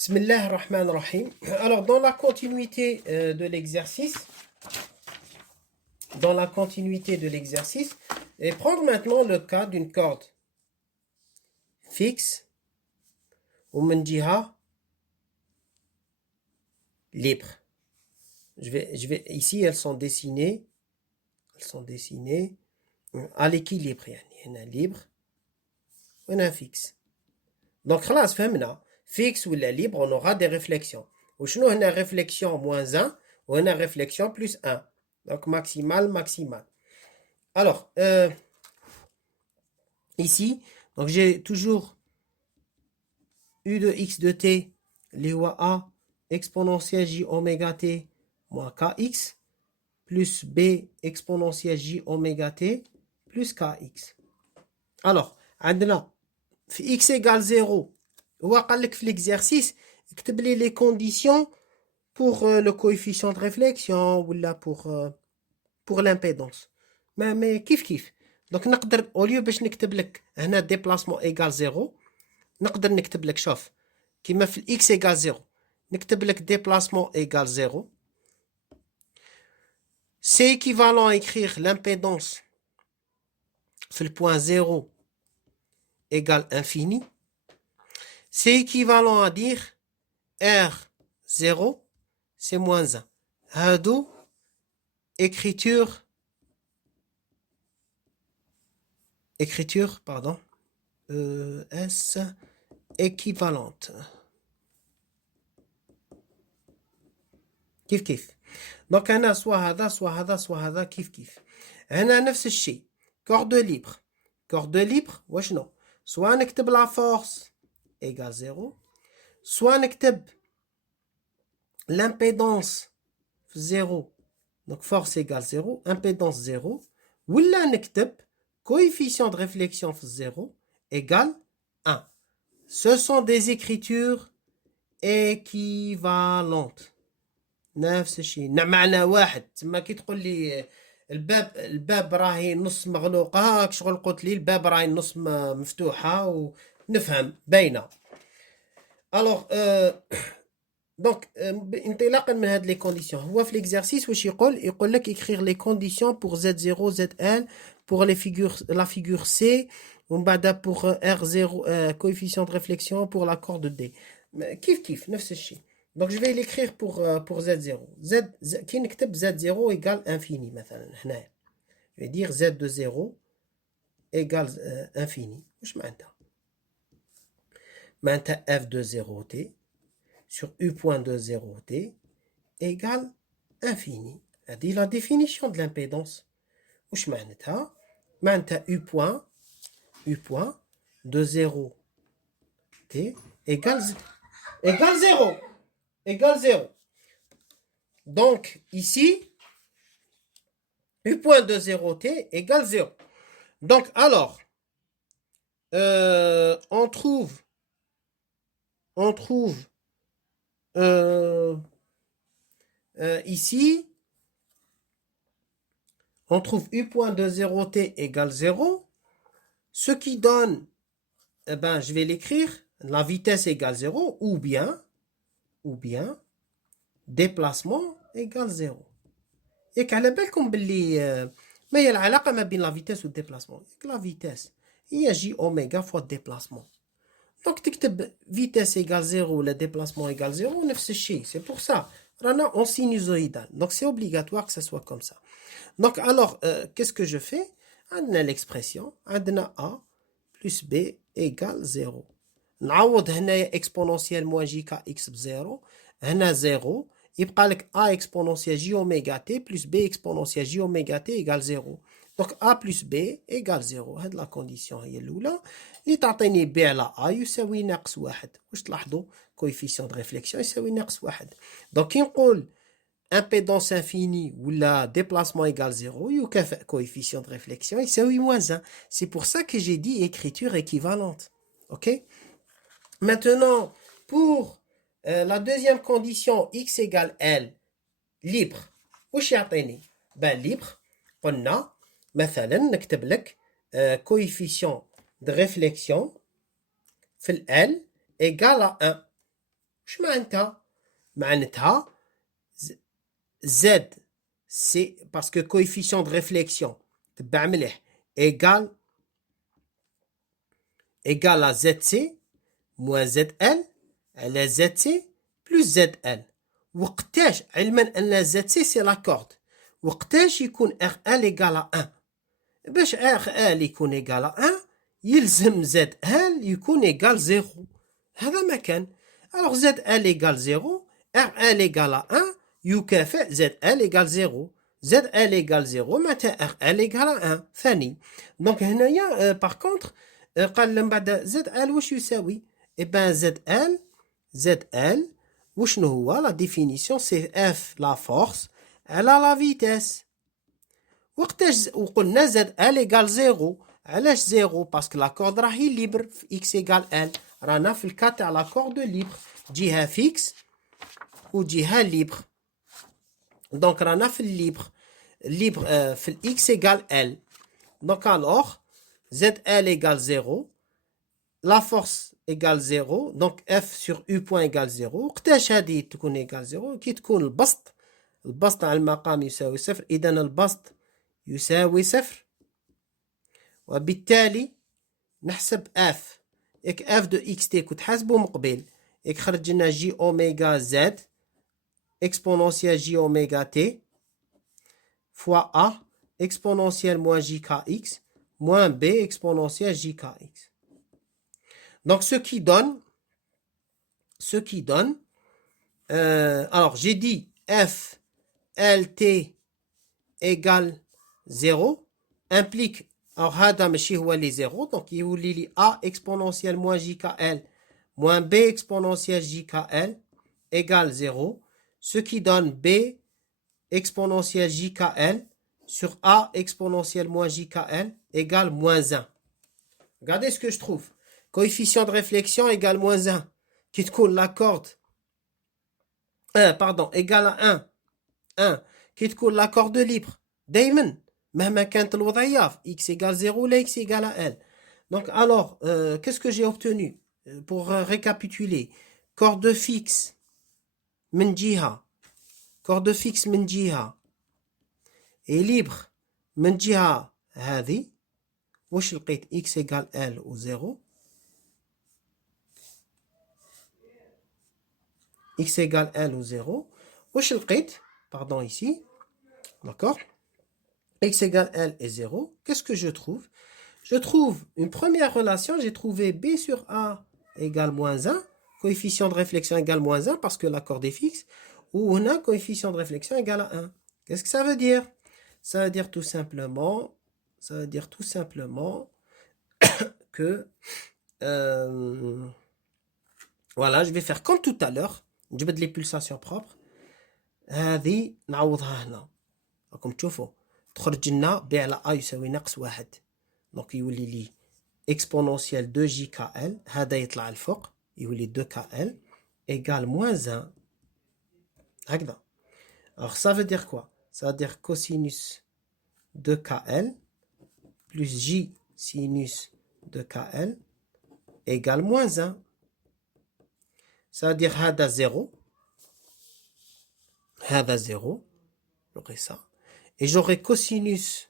Bismillah ar-Rahman ar-Rahim. Alors, dans la continuité de l'exercice, et prendre maintenant le cas d'une corde fixe ou mendiha libre. Ici, elles sont dessinées à l'équilibre. Il y en a libre, il y en a fixe. Donc, خلاص فهمنا fixe ou la libre, on aura des réflexions. وشنو هنا réflexion moins 1 ou هنا réflexion plus 1. Donc, maximal. Alors, ici, donc j'ai toujours u de x de t, les a exponentielle j oméga t moins kx, plus b exponentielle j oméga t plus kx. Alors, عندنا في x égale 0, هو قال لك في l'exercice اكتب لي les conditions pour le coefficient de réflexion ou là pour l'impédance. Mais كيف donc نقدر au lieu باش نكتب لك هنا déplacement égale 0 نقدر نكتب لك شوف كيما في x égale 0 نكتب لك déplacement égale 0. C'est équivalent à écrire l'impédance في le point 0 égale infini. C'est équivalent à dire R0 c'est moins 1. هادو écriture pardon S équivalente. كيف donc هنا soit هذا كيف هنا نفس الشيء corde libre وشنو soit نكتب la force égale 0 soit نكتب l'impédance 0 donc force égale 0 impédance 0 ولا نكتب coefficient de réflexion 0 égale 1. Ce sont des écritures équivalentes. نفس الشيء معنى واحد. تما كي تقول لي الباب راهي نص مغلوقه هاك شغل قلت لي الباب راهي نص مفتوحه ونفهم باينه. الوغ دونك انطلاقا من هاد لي كونديسيون هو في ليكزارسيس واش يقول لك écrire les conditions pour Z0 ZL pour les figures la figure C ومن بعد pour R0 coefficient de réflexion pour la corde D. كيف نفس الشيء. Donc je vais l'écrire pour Z0. كي نكتب Z0 égale infini مثلا هنايا. Je vais dire Z de 0 égale infini. واش معناتها؟ معناتها F de 0T sur U point de 0T égale infini. هذه la définition de l'impédance. واش معناتها؟ معناتها U point de 0T égale 0. Donc, ici, U point de 0T égale 0. Donc, alors, on trouve ici, on trouve U point de 0T égale 0, ce qui donne, eh ben, je vais l'écrire, la vitesse égale 0, ou bien déplacement égale 0. ياك على بالكم باللي ما هي العلاقة ما بين لا فيتاس والديبلاسمون؟ لا فيتاس هي جي اوميغا فوا الديبلاسمون. دونك تكتب فيتاس égale 0 ولا déplacement égale 0 نفس الشيء. C'est pour ça رانا en sinusoïdal. Donc c'est obligatoire que ça soit comme ça. Donc alors qu'est-ce que je fais? عندنا l'expression عندنا A plus B égale 0. نعوض هنايا exponentielle moins jkx بزيرو هنا 0 يبقى لك a exponentielle j oméga t plus b exponentielle j oméga t égale 0. donc a plus b égale 0. هاد لا كونديسيون هي الاولى اللي تعطيني b على a يساوي ناقص 1. واش تلاحظوا coefficient de réflexion يساوي ناقص 1. donc كي نقول impédance infinie ولا déplacement égale 0 يكافئ coefficient de réflexion يساوي moins 1. c'est pour ça que j'ai dit écriture équivalente. ok. Maintenant, pour la deuxième condition, x égale L, libre. واش يعطيني؟ ben libre, قلنا مثلا نكتب لك coefficient de réflexion في ال L égale à 1. واش معناتها؟ معناتها Z c'est parce que coefficient de réflexion تبع مليح égal à ZC moins ZL على ZC plus ZL. وقتاش علما ان ZC c'est la corde. وقتاش يكون RL égal à 1. باش RL يكون égal à 1 يلزم ZL يكون égal 0. هذا ما كان. alors ZL égal 0 RL égal à 1 يكافئ ZL égal 0. ZL égal 0 معناتها RL égal à 1 ثاني. دونك هنايا par contre قال من بعد ZL واش يساوي؟ et ben ZL وشنو هو la définition c'est F la force على la vitesse. وقتاش وقلنا ZL égal 0 علاش 0 باسكو لا كورد راهي ليبر في x égal L رانا في الكا تاع لا كورد ليبر جهه فيكس وجهه ليبر. دونك رانا في الليبر في الاكس égal L. دونك alors ZL égal 0 la force égale 0 donc F sur U point égale 0. وقتاش هذه تكون égale 0 كي تكون البسط على المقام يساوي صفر إذا البسط يساوي صفر وبالتالي نحسب F إك F de XT كنت حاسبه من قبل إك خرج لنا جي أوميغا Z exponentielle J oméga T fois A exponentielle moins JKX moins B exponentielle JKX. Donc, ce qui donne, alors j'ai dit F, LT égale 0, implique, alors هذا ماشي هو les 0, donc يولي لي A exponentielle moins JKL moins B exponentielle JKL égale 0, ce qui donne B exponentielle JKL sur A exponentielle moins JKL égale moins 1. Regardez ce que je trouve. Coefficient de réflexion égale moins 1. Qui te coule la corde. Égale à 1. Qui te coule la corde libre. Daimon. Même quand le وضعية x égale 0 là x égale à L. Donc alors, qu'est-ce que j'ai obtenu? Pour récapituler. Corde fixe. من جهة. Corde fixe من جهة. Et libre. من جهة هذه. واش لقيت x égale L ou 0. x égale L ou 0. واش لقيت pardon ici. D'accord. X égale L et 0. Qu'est-ce que je trouve? Je trouve une première relation. J'ai trouvé B sur A égale moins 1. Coefficient de réflexion égale moins 1 parce que la corde est fixe. Ou on a coefficient de réflexion égale à 1. Qu'est-ce que ça veut dire? Ça veut dire tout simplement que voilà, je vais faire comme tout à l'heure. نجبد les pulsations propres. هذه نعوضها هنا. راكم تشوفوا تخرج لنا B على A يساوي ناقص 1. دونك يولي لي exponentielle 2JKL. هذا يطلع الفوق يولي 2KL égale moins 1. هكذا. Alors ça veut dire quoi? Ça veut dire cosinus de KL plus J sinus de KL égale moins 1. Ça veut dire هذا 0. هذا 0. J'aurai ça. Et j'aurai cosinus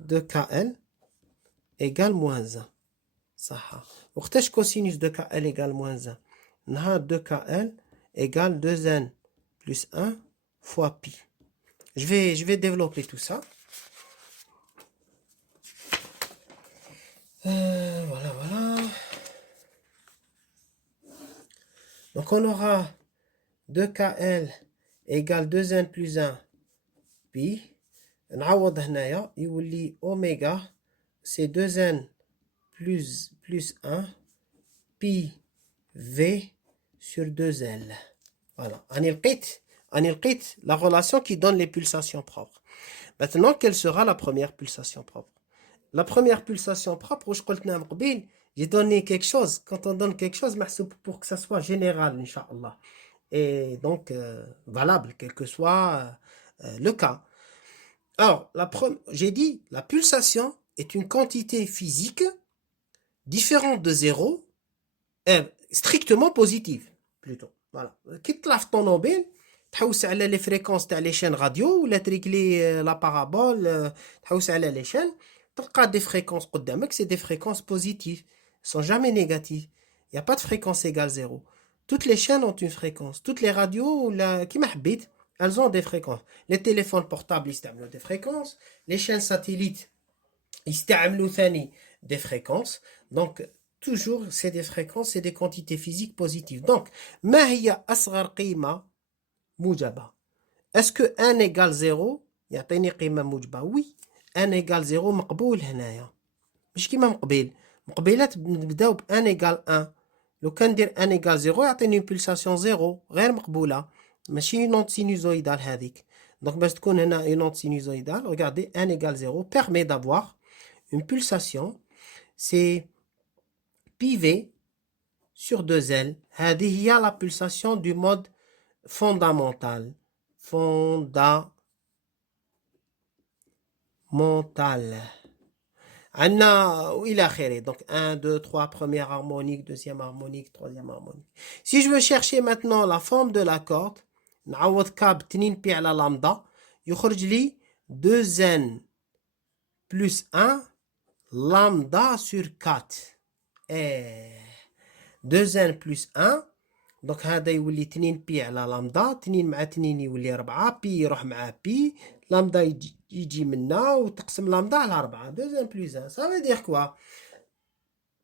de KL égale moins 1. صح. وقتاش cosinus de KL égale moins 1? نهار 2KL égale 2N plus 1 fois pi. Je vais développer tout ça. Voilà. Donc on aura 2KL égale 2N plus 1 pi. نعوض هنايا يولي اوميغا c'est 2N plus 1 pi V sur 2L. Voilà. أنا لقيت la relation qui donne les pulsations propres. Maintenant, quelle sera la première pulsation propre? La première pulsation propre, je قلتنا من قبيل, j'ai donné quelque chose. Quand on donne quelque chose, محسوب pour que ça soit général, Inch'Allah. Et donc, valable, quel que soit le cas. Alors, j'ai dit, la pulsation est une quantité physique différente de 0 strictement positive plutôt. Voilà. كي تطلع في الطوموبيل تحوس على لي فريكونس تاع لي شين راديو ولا تريكلي لا بارابول تحوس على لي شين تلقى دي فريكونس قدامك سي دي فريكونس بوزيتيف sont jamais négatives. Il n'y a pas de fréquence égale zéro. Toutes les chaînes ont une fréquence. Toutes les radios كيما حبيت elles ont des fréquences. Les téléphones portables يستعملوا des fréquences. Les chaînes satellites يستعملوا ثاني des fréquences. Donc toujours c'est des fréquences, c'est des quantités physiques positives. Donc ما هي أصغر قيمة موجبة؟ Est-ce que 1 égale 0 يعطيني قيمة موجبة؟ Oui. 1 égale 0 مقبول هنايا. مش كيما مقبلات نبداو ب 1 égale 1. لو كان ندير 1 égale 0 يعطيني بولساسيون 0 غير مقبولة. ماشي نونت سينوزويدال هذيك. Donc باش تكون هنا une onde sinusoïdale, regardez 1 égale 0 permet d'avoir une pulsation. C'est pi sur 2L. هذه هي la pulsation du mode fondamental. Fondamental. عندنا وإلى آخره. Donc 1, 2, 3, première harmonique, deuxième harmonique, troisième harmonique. Si je veux chercher maintenant la forme de la corde, نعوض K ب2 بي على lambda, يخرج لي 2n plus 1 lambda sur 4. 2n plus 1. Donc هذا يولي 2 بي على لامدا. 2 مع 2 يولي 4. بي يروح مع بي. لامدا يجي منا وتقسم لامدا على 4. 2n plus 1. Ça veut dire quoi?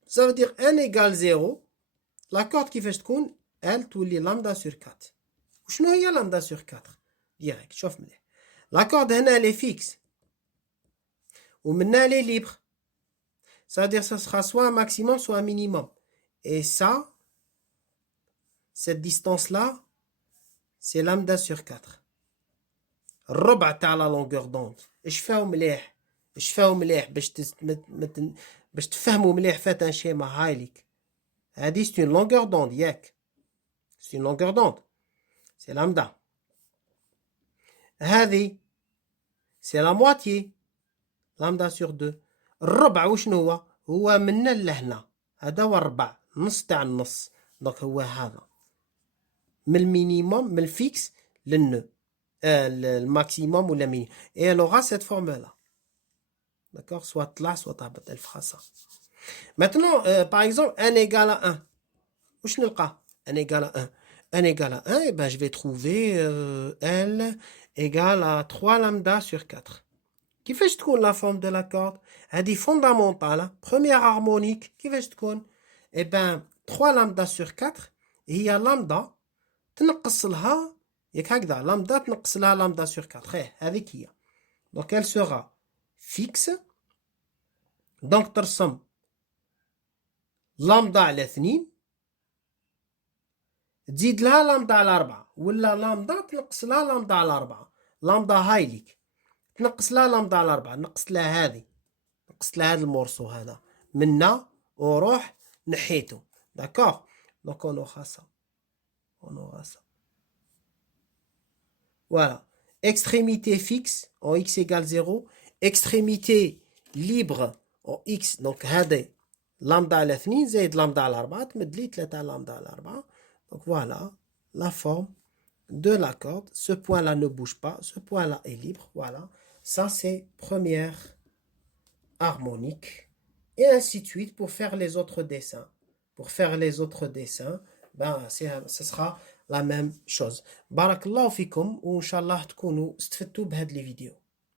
Ça veut dire n égale 0. La corde كيفاش تكون؟ elle تولي لامدا sur 4. وشنو هي لامدا sur 4؟ direct. شوف مليح. La corde هنا elle est fixe. ومنا elle est libre. Ça veut dire que ce sera soit un maximum soit un minimum. Et ça, cette distance-là, c'est lambda sur 4. الربع تاع la longueur d'onde. اشفاو مليح. اشفاو مليح باش تفهموا مليح فات ان شيما هايليك. هذه c'est une longueur d'onde ياك. C'est une longueur d'onde. C'est lambda. هذه c'est la moitié. lambda sur 2. الربع وشنو هو؟ هو من لهنا. هذا هو الربع. نص تاع النص. دونك هو هذا. من المينيموم من الفيكس للنو. الماكسيموم ولا مينيموم. Et elle aura cette forme-là. D'accord? Soit là, soit là, elle fera ça. Maintenant, par exemple, 1 égale à 1. Où je ne 1 égale à 1. 1 égale à 1, et ben je vais trouver L égale à 3 lambda sur 4. كيفاش تكون la forme de la corde? هذه fondamentale. Première harmonique. كيفاش تكون? Eh ben 3 lambda sur 4 هي lambda تنقص لها ياك هكذا لامدا تنقص لها لامدا sur 4. هذيك هي. Donc elle sera fixe. Donc ترسم لامدا على 2 تزيد لها لامدا على 4 ولا لامدا تنقص لها لامدا على 4. لامدا هايليك تنقص لها لامدا على 4. نقص لها هذه. نقص لها هذا المورسو هذا منا وروح نحيته. D'accord? Donc on aura ça. On aura ça. Voilà. Extrémité fixe en x égale 0. Extrémité libre en x. Donc هذا lambda على 2 زائد lambda على 4 تمد لي 3 lambda على 4. Donc voilà la forme de la corde. Ce point-là ne bouge pas. Ce point-là est libre. Voilà. Ça c'est première harmonique. Et ainsi de suite pour faire les autres dessins. Pour faire les autres dessins, ben ce sera la même chose. بارك الله فيكم وإن شاء الله تكونوا استفدتوا بهذه الفيديو.